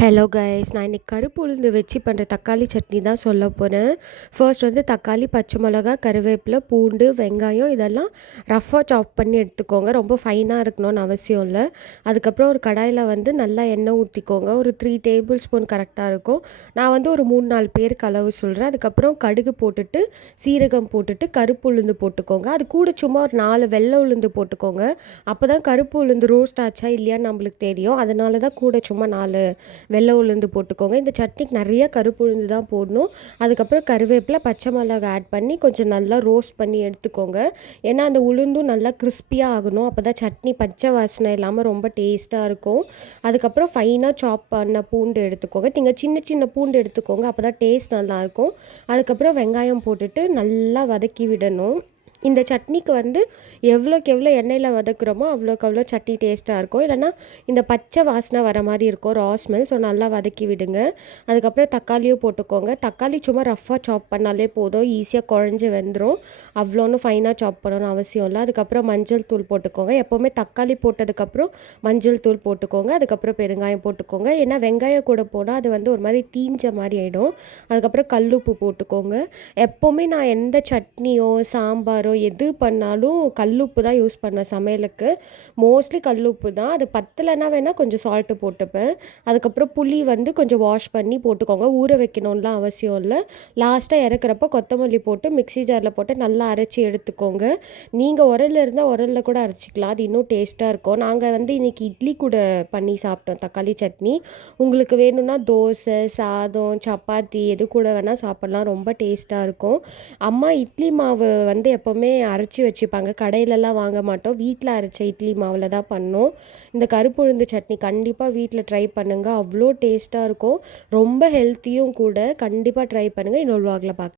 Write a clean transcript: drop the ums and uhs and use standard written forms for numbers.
Hello guys, நான் இன்றைக்கி கருப்பு உளுந்து வச்சு பண்ணுற தக்காளி சட்னி தான் சொல்ல போகிறேன். ஃபர்ஸ்ட் வந்து தக்காளி, பச்சை மிளகா, கருவேப்பிலை, பூண்டு, வெங்காயம் இதெல்லாம் ரஃப்பாக சாப் பண்ணி எடுத்துக்கோங்க. ரொம்ப ஃபைனாக இருக்கணும்னு அவசியம் இல்லை. அதுக்கப்புறம் ஒரு கடாயில் வந்து நல்லா எண்ணெய் ஊற்றிக்கோங்க. ஒரு 3 டேபிள் ஸ்பூன் கரெக்டாக இருக்கும். நான் வந்து ஒரு 3-4 பேருக்கு அளவு சொல்கிறேன். அதுக்கப்புறம் கடுகு போட்டுட்டு, சீரகம் போட்டுட்டு, கருப்பு உளுந்து போட்டுக்கோங்க. அது கூட சும்மா ஒரு 4 வெள்ளை உளுந்து போட்டுக்கோங்க. அப்போ தான் கருப்பு உளுந்து ரோஸ்ட் ஆச்சா இல்லையான்னு நம்மளுக்கு தெரியும். அதனால தான் கூட சும்மா 4 வெள்ளை உளுந்து போட்டுக்கோங்க. இந்த சட்னிக்கு நிறைய கருப்பு உளுந்து தான் போடணும். அதுக்கப்புறம் கருவேப்பிலை, பச்சை மிளகாய் ஆட் பண்ணி கொஞ்சம் நல்லா ரோஸ்ட் பண்ணி எடுத்துக்கோங்க. ஏன்னா அந்த உளுந்தும் நல்லா கிறிஸ்பியாக ஆகணும். அப்போ தான் சட்னி பச்சை வாசனை இல்லாமல் ரொம்ப டேஸ்ட்டாக இருக்கும். அதுக்கப்புறம் ஃபைனாக சாப் பண்ண பூண்டு எடுத்துக்கோங்க. நீங்கள் சின்ன சின்ன பூண்டு எடுத்துக்கோங்க. அப்போ தான் டேஸ்ட் நல்லாயிருக்கும். அதுக்கப்புறம் வெங்காயம் போட்டுட்டு நல்லா வதக்கி விடணும். இந்த சட்னிக்கு வந்து எவ்வளோக்கு எவ்வளோ எண்ணெயில் வதக்குறோமோ அவ்வளோக்கு அவ்வளோ சட்னி டேஸ்ட்டாக இருக்கும். இல்லைனா இந்த பச்சை வாசனை வர மாதிரி இருக்கும், ரா ஸ்மெல். ஸோ நல்லா வதக்கி விடுங்க. அதுக்கப்புறம் தக்காளியும் போட்டுக்கோங்க. தக்காளி சும்மா ரஃப்பாக சாப் பண்ணாலே போதும், ஈஸியாக குழஞ்சி வெந்துடும். அவ்வளோன்னு ஃபைனாக சாப் பண்ணணும்னு அவசியம் இல்லை. அதுக்கப்புறம் மஞ்சள் தூள் போட்டுக்கோங்க. எப்போவுமே தக்காளி போட்டதுக்கப்புறம் மஞ்சள் தூள் போட்டுக்கோங்க. அதுக்கப்புறம் பெருங்காயம் போட்டுக்கோங்க. ஏன்னா வெங்காயம் கூட போனால் அது வந்து ஒரு மாதிரி தீஞ்ச மாதிரி ஆகிடும். அதுக்கப்புறம் கல்லுப்பு போட்டுக்கோங்க. எப்போவுமே நான் எந்த சட்னியோ சாம்பாரோ எது பண்ணாலும் கல்லுப்பு தான் யூஸ் பண்ணுவேன் சமையலுக்கு. மோஸ்ட்லி கல்லுப்பு தான். அது பத்தலைன்னா வேணால் கொஞ்சம் சால்ட்டு போட்டுப்பேன். அதுக்கப்புறம் புளி வந்து கொஞ்சம் வாஷ் பண்ணி போட்டுக்கோங்க. ஊற வைக்கணும்லாம் அவசியம் இல்லை. லாஸ்ட்டாக இறக்குறப்ப கொத்தமல்லி போட்டு மிக்ஸி ஜாரில் போட்டு நல்லா அரைச்சி எடுத்துக்கோங்க. நீங்கள் உரலில் இருந்தால் உரலில் கூட அரைச்சிக்கலாம், அது இன்னும் டேஸ்ட்டாக இருக்கும். நாங்கள் வந்து இன்றைக்கி இட்லி கூட பண்ணி சாப்பிட்டோம் தக்காளி சட்னி. உங்களுக்கு வேணும்னா தோசை, சாதம், சப்பாத்தி எது கூட வேணால் சாப்பிட்லாம். ரொம்ப டேஸ்ட்டாக இருக்கும். அம்மா இட்லி மாவு வந்து எப்போவுமே அரைச்சி வச்சுப்பாங்க. கடையிலலாம் வாங்க மாட்டோம். வீட்டில் அரைச்ச இட்லி மாவில் தான் பண்ணோம். இந்த கருப்பு உளுந்து சட்னி கண்டிப்பாக வீட்டில் ட்ரை பண்ணுங்கள். அவ்வளோ டேஸ்ட்டாக இருக்கும். ரொம்ப ஹெல்த்தியும் கூட. கண்டிப்பாக ட்ரை பண்ணுங்கள். இன்னொரு vlogல பார்க்கலாம்.